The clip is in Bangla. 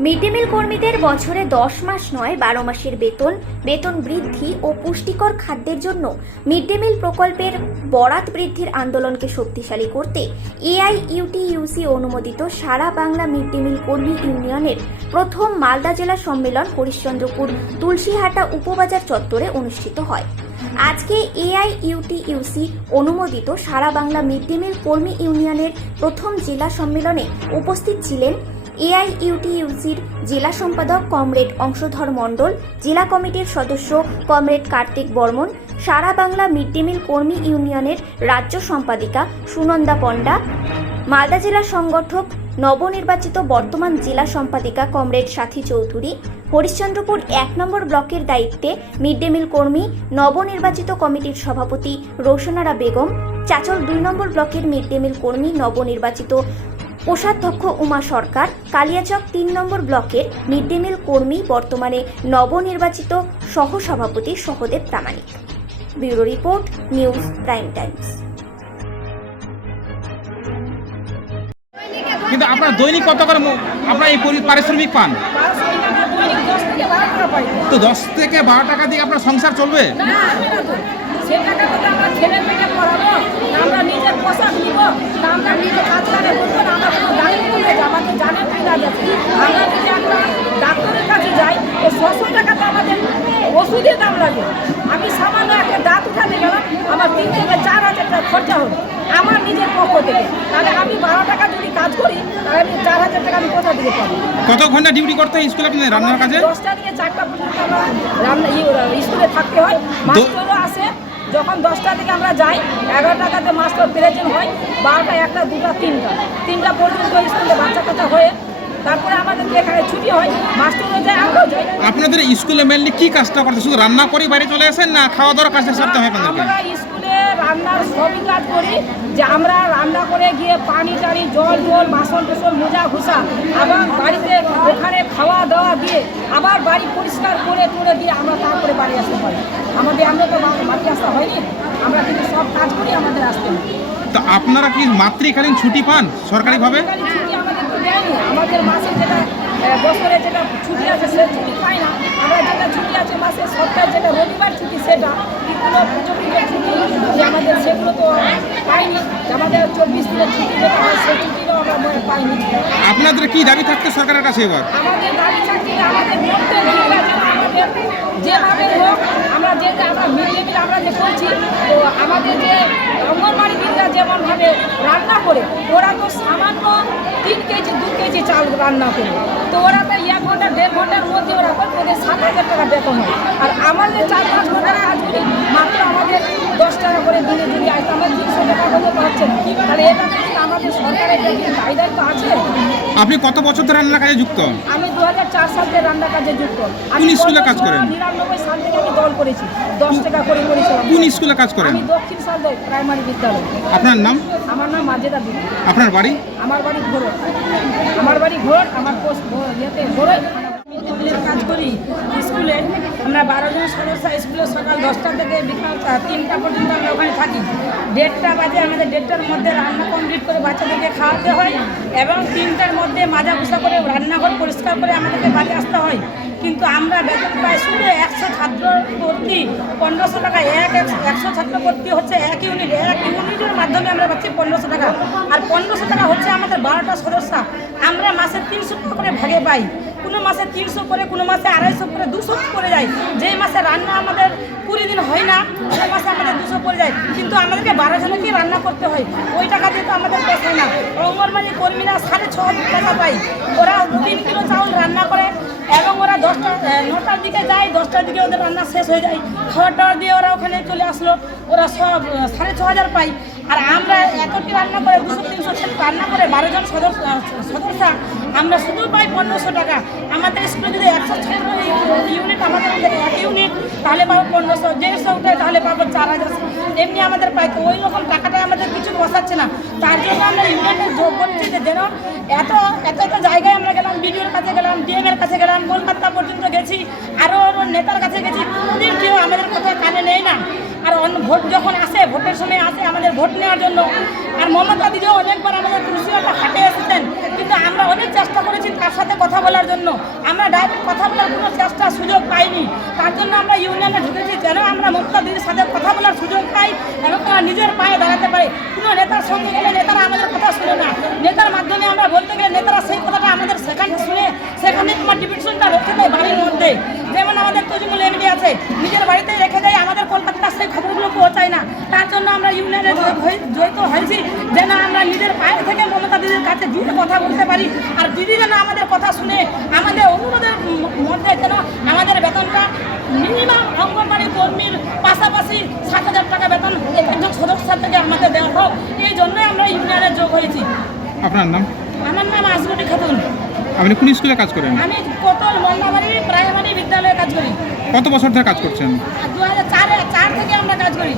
মিড ডে মিল কর্মীদের বছরে দশ মাস নয়, বারো মাসের বেতন বেতন বৃদ্ধি ও পুষ্টিকর খাদ্যের জন্য মিড ডে মিল প্রকল্পের বরাত বৃদ্ধির আন্দোলনকে শক্তিশালী করতে এআই এআইইউটিইউসি অনুমোদিত সারা বাংলা মিড ডে মিল কর্মী ইউনিয়নের প্রথম মালদা জেলা সম্মেলন হরিশ্চন্দ্রপুর তুলসীহাটা উপবাজার চত্বরে অনুষ্ঠিত হয়। আজকে এআই এআইইউটিইউসি অনুমোদিত সারা বাংলা মিড ডে মিল কর্মী ইউনিয়নের প্রথম জেলা সম্মেলনে উপস্থিত ছিলেন এআইইউটিইউসির জেলা সম্পাদক কমরেড অংশধর মণ্ডল, জেলা কমিটির সদস্য কমরেড কার্তিক বর্মন, সারা বাংলা মিড ডে মিল কর্মী ইউনিয়নের রাজ্য সম্পাদিকা সুনন্দা পণ্ডা, মালদা জেলা সংগঠক নবনির্বাচিত বর্তমান জেলা সম্পাদিকা কমরেড সাথী চৌধুরী, হরিশ্চন্দ্রপুর এক নম্বর ব্লকের দায়িত্বে মিড ডে মিল কর্মী নবনির্বাচিত কমিটির সভাপতি রোশনারা বেগম, চাচল দুই নম্বর ব্লকের মিড ডে মিল কর্মী নবনির্বাচিত কোষাধ্যক্ষ উমা সরকার কালিয়াচক তিন নম্বর ব্লকের মিড ডে মিল কর্মী বর্তমানে নবনির্বাচিত সহসভাপতি Sahadeb Pramanik. Bureau report news prime times. কিন্তু আপনার দৈনিক কত করে আপনার এই পারিশ্রমিক পান? তো দশ থেকে বারো টাকা দিয়ে আপনার সংসার চলবে? সে টাকাটা তো আমরা ছেলে মেয়েকে পড়াবো না আমরা নিজের পোশাক নিব না আমরা নিজে কাজ করে বলব না আমরা কোনো গাড়ি যাব আমাদের জানের কাজ আছে আমরা যদি একটা ডাক্তারের কাছে যাই তো ছশো টাকা তো আমাদের ওষুধের দাম লাগে। আমি সামান্য একটা দাঁত উঠাতে গেলাম আমার তিন থেকে চার হাজার টাকা খরচা হবে। আমার নিজের পক্ষ থেকে। তাহলে আমি বারো টাকা যদি কাজ করি তাহলে আমি চার হাজার টাকা আমি কোথা থেকে পাবো? কত ঘণ্টা ডিউটি করতে হয় স্কুলে রান্নার কাজে? দশটা থেকে চারটা পর্যন্ত আমরা রান্না স্কুলে থাকতে হয়। মাস্টারও আসে যখন দশটা থেকে আমরা যাই এগারোটা টাকাতে মাস্টার প্রেজেন্ট হয় বারোটা একটা দুটা তিনটা। তিনটা পর্যন্ত স্কুলে বাচ্চা কাচ্চা হয়ে তারপরে আমাদের এখানে ছুটি হয় মাস্টারও যায় আমরাও যাই। আপনাদের স্কুলে মেনলি কি কাজটা করতে শুধু রান্না করে বাড়ি চলে আসেন না খাওয়া দাওয়ার কাজটা সারতে হয় স্কুলে রান্নার সবই কাজ করি যে আমরা রান্না করে গিয়ে পানি টানি জল জল বাসন টাসন মোজা ঘুষা আবার বাড়িতে ওখানে খাওয়া দাওয়া দিয়ে আবার বাড়ি পরিষ্কার করে তুলে দিয়ে আমরা তারপরে বাড়ি আসতে পারি। আমাদের আমরা তো বাড়ি আসা হয়নি আমরা কিন্তু সব কাজ করি আমাদের আসতে। তো আপনারা কি মাতৃকালীন ছুটি পান সরকারিভাবে? ছুটি আমাদের তো দেয়নি। আমাদের মাসে যেটা বছরে যেটা ছুটি আছে সে ছুটি পাই না। আমরা যেটা ছুটি আছে মাসে সপ্তাহে যেটা রবিবার ছুটি সেটা কিন্তু পুজো পুজোর ছুটি যে আমাদের সেগুলো তো পাইনি যে আমাদের চব্বিশ দিনের ছুটি যেটা হয় সেই ছুটিটাও আমরা পাইনি। আপনাদের কি দাবি থাকতে সরকারের কাছে এবার? আমাদের দাবি থাকছে আমাদের আমাদের যেভাবে হোক, আমরা যে আমরা মিলিয়ে মিলে আমরা যে করছি, তো আমাদের যে অঙ্গনবাড়ি দিদিরা যেমনভাবে রান্না করে, ওরা তো সামান্য তিন কেজি, দু কেজি চাল রান্না করে। তো ওরা তো এক ঘণ্টা, দেড় ঘণ্টার মধ্যে ওরা করে, ওদের সাত হাজার টাকা বেতন হয়। আর আমাদের চার পাঁচ ঘণ্টা কাজ করি মাত্র আমাদের দশ টাকা করে দিনে দিনে আসতে আমরা তিনশো টাকা করে পাচ্ছেন। তাহলে এটা আমাদের সরকারের চাহিদা তো আছে আপনি কত বছর ধরে রান্নার কাজে যুক্ত? আমি দু হাজার চার সাল থেকে রান্না কাজে যুক্ত। কোন স্কুলে কাজ করেন? নিরানব্বই সাল থেকে আমি দল করেছি। দশ টাকা করে করেছিলাম কোন স্কুলে কাজ করেন? আমি দক্ষিণ সালদে প্রাইমারি বিদ্যালয়। আপনার নাম? আমার নাম মাজেদা বিবি আপনার বাড়ি? আমার বাড়ি ঘোর আমার বাড়ি ঘোর আমার পোস্ট ইয়েতে ঘোরে মিড কাজ করি, স্কুলে আমরা বারো জন সদস্য, স্কুলে সকাল দশটা থেকে বিকাল তিনটা পর্যন্ত আমরা ওখানে থাকি। দেড়টা বাজে আমাদের দেড়টার মধ্যে রান্না কমপ্লিট করে বাচ্চাদেরকে খাওয়াতে হয় এবং তিনটার মধ্যে মাজা পোষা করে রান্নাঘর পরিষ্কার করে আমাদেরকে বাড়ি আসতে হয়। কিন্তু আমরা বেতন পাই শুধু একশো ছাত্র ভর্তি, পনেরোশো টাকা, এক এক- একশো ছাত্র ভর্তি হচ্ছে এক ইউনিট। এক ইউনিটের মাধ্যমে আমরা পাচ্ছি পনেরোশো টাকা। আর পনেরোশো টাকা হচ্ছে আমাদের বারোটা সদস্য। আমরা মাসে তিনশো টাকা করে ভাগে পাই। মাসে তিনশো করে, কোনো মাসে আড়াইশো করে, দুশো করে যায়। যেই মাসে রান্না আমাদের কুড়ি দিন হয় না, সেই মাসে আমাদের দুশো করে যায়। কিন্তু আমাদেরকে বারো জনকে রান্না করতে হয়। ওই টাকা দিয়ে তো আমাদের পোষায় না। অঙ্গনবাড়ি কর্মীরা সাড়ে ছ হাজার টাকা পায়। ওরা তিন কিলো চাউল রান্না করে এবং ওরা দশটা নটার দিকে যায়, দশটার দিকে ওদের রান্না শেষ হয়ে যায়। খাবার টাবার দিয়ে ওরা ওখানে চলে আসলো। ওরা সব সাড়ে ছ হাজার পাই আর আমরা এতটি রান্না করে, দুশো, তিনশো রান্না করে, বারো জন সদস্য সদস্য, আমরা শুধু পাই পনেরোশো টাকা। ইউনিট আমাদের এক ইউনিট তাহলে পাবো পনেরোশো, দেড়শো তাহলে পাবো চার হাজার। এমনি আমাদের ওই রকম টাকাটা আমাদের কিছু বসাচ্ছে না। তার জন্য আমরা ইউনিটে যোগ করছি যে যেন এত এত এত জায়গায় আমরা গেলাম, বিডিওর কাছে গেলাম, ডিএম কাছে গেলাম, কলকাতা পর্যন্ত গেছি আরও নেতার কাছে গেছি, কোনোদিন কেউ আমাদের কথা কানে নেয় না। আর ভোট যখন আসে, ভোটের সময় আসে, আমাদের ভোট নেওয়ার জন্য। আর মমতা দিদিও অনেকবার আমাদের তুলসীওয়ালা হাটে এসেছেন, কিন্তু আমরা অনেক চেষ্টা করেছি তার সাথে কথা বলার জন্য। আমরা ডাইরেক্ট কথা বলার কোনো চেষ্টা, সুযোগ পাইনি। তার জন্য আমরা ইউনিয়নে ঢুকেছি। যেন আমরা দিদির সাথে কথা বলার সুযোগ পাই এবং নিজের পায়ে দাঁড়াতে পারে। কোনো নেতার সঙ্গে গেলে নেতারা আমাদের কথা শুনে না। নেতার মাধ্যমে আমরা বলতে গেলে নেতারা সেই কথাটা আমাদের সেখানে শুনে, সেখানে তোমার ডিভিশনটা রেখে দেয় বাড়ির মধ্যে। যেমন আমাদের তজুমুল এমডি আছে, নিজের বাড়িতেই রেখে দেয় আমাদের কলকাতা সেই খবরগুলো পৌঁছায় না তার জন্য আমরা ইউনিয়নে জয়- হয়ে- জড়িত হয়েছি যেন আমরা নিজের পায়ে থেকে মমতা দিদির কাছে দিয়ে কথা বলতে পারি আর দিদি যেন আমাদের কথা শুনে আমাদের অনুরোধের ম- মধ্যে যেন আমাদের বেতনটা মিনিমাম অঙ্গনবাড়ি কর্মীর পাশাপাশি সাত হাজার টাকা বেতন এক একজন সদস্যের থেকে আমাদের দেওয়া হোক এই জন্যই আমরা হয়েছি। আপনার নাম? আমার নাম আজমনি খাতুন। আপনি কোন স্কুলে কাজ করেন? আমি কোটল মন্দাবাড়ি প্রাইমারি বিদ্যালয়ে কাজ করি। কত বছর ধরে কাজ করছেন? দু হাজার চার থেকে আমরা কাজ করি।